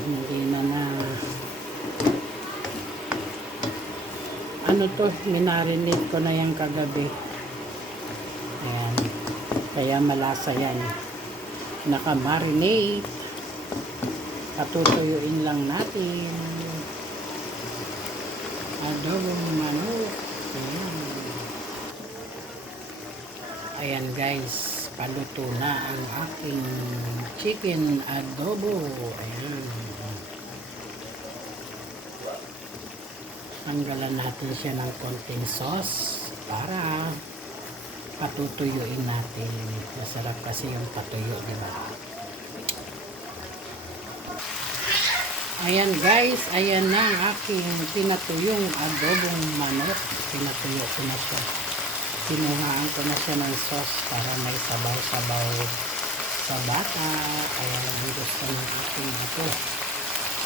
Hindi na ano to, minarinate ko na yan kagabi. Ayan. Kaya malasa yan. Naka-marinate. Patutuyuin lang natin. Adobong manok. Ayan. Ayan guys, paluto na ang aking chicken adobo. Ayan. Tanggalan natin siya ng konting sauce para patutuyuin natin. Masarap kasi yung patuyo, di ba? Ayan guys, ayan na ang aking pinatuyong adobong manok. Pinatuyo ko na siya. Pinuhaan ko na siya ng sauce para may sabaw-sabaw sa bata. Ayan ang gusto ng aking ito.